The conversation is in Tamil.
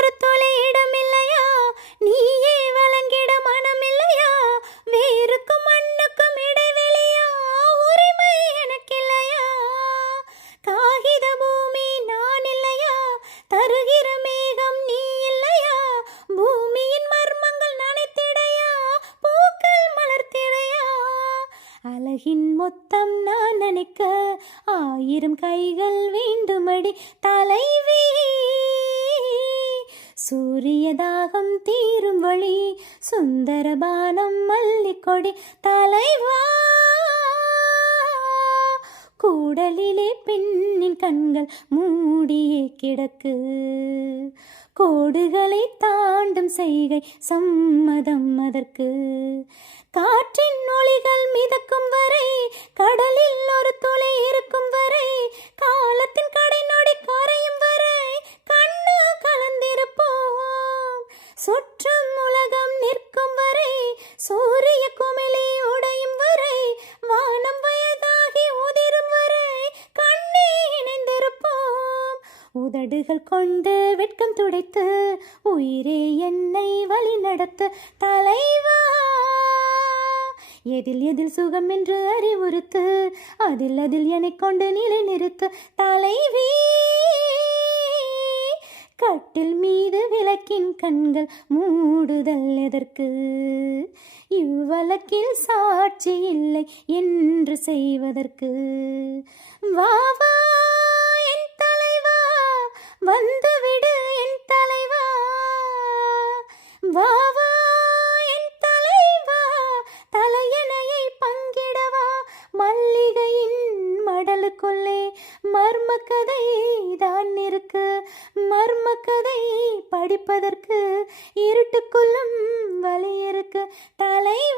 ஒரு துளி இடமில்லையா? நீயே வழங்கிட மனமில்லையா? வேருக்கும் மண்ணுக்கும் இடைவெளியா? உரிமை எனக்கில்லையா? காகித பூமி நான் இல்லையா? தருகிற மேகம் நீ இல்லையா? பூமியின் மர்மங்கள் நனைத்திடையா? பூக்கள் மலர்த்திடையா? அழகின் மொத்தம் நான் நினைக்க 1000 கைகள் வேண்டுமடி தலைவி. சூரிய தாகம் தீரும் வழி சுந்தரபானம் மல்லிக்கொடி தலைவா. கூடலிலே பெண்ணின் கண்கள் மூடியே கிடக்கு. கோடுகளை தாண்டும் செய்கை சம்மதம் அதற்கு. காற்றின் ஒளிகள் மிதக்கும் வரை, கடலில் ஒரு துளி இருக்கும் வரை, காலத்தின் கடை நொடி கரையும் வரை கண்ணு கலந்திருப்போம். சுற்றும் உலகம் நிற்கும் வரை, சூரிய குமிழி உடையும் வரை, வானம் வயதாகி உதிரும் வரை கண்ணே இணைந்திருப்போம். உதடுகள் கொண்டு வெட்கம் துடைத்து உயிரே என்னை வழி நடத்து தலைவா. எதில் எதில் சுகம் என்று அறிவுறுத்து, அதில் அதில் என்னை கொண்டு நிலை நிறுத்து தலைவி. கட்டில் மீது விளக்கின் கண்கள் மூடுதல் எதற்கு? இவ்வழக்கில் சாட்சி இல்லை என்று செய்வதற்கு. வா வா என் தலைவா, வந்துவிடு என் தலைவா. வா வா என் தலைவா, தலையணையை பங்கிடவா. மல்லிகையின் மடலுக்குள்ளே மர்மக்கதை தான் இருக்கு. மர்மக்கதை படிப்பதற்கு இருட்டுக்குள்ளும் வழி இருக்கு தலைவா.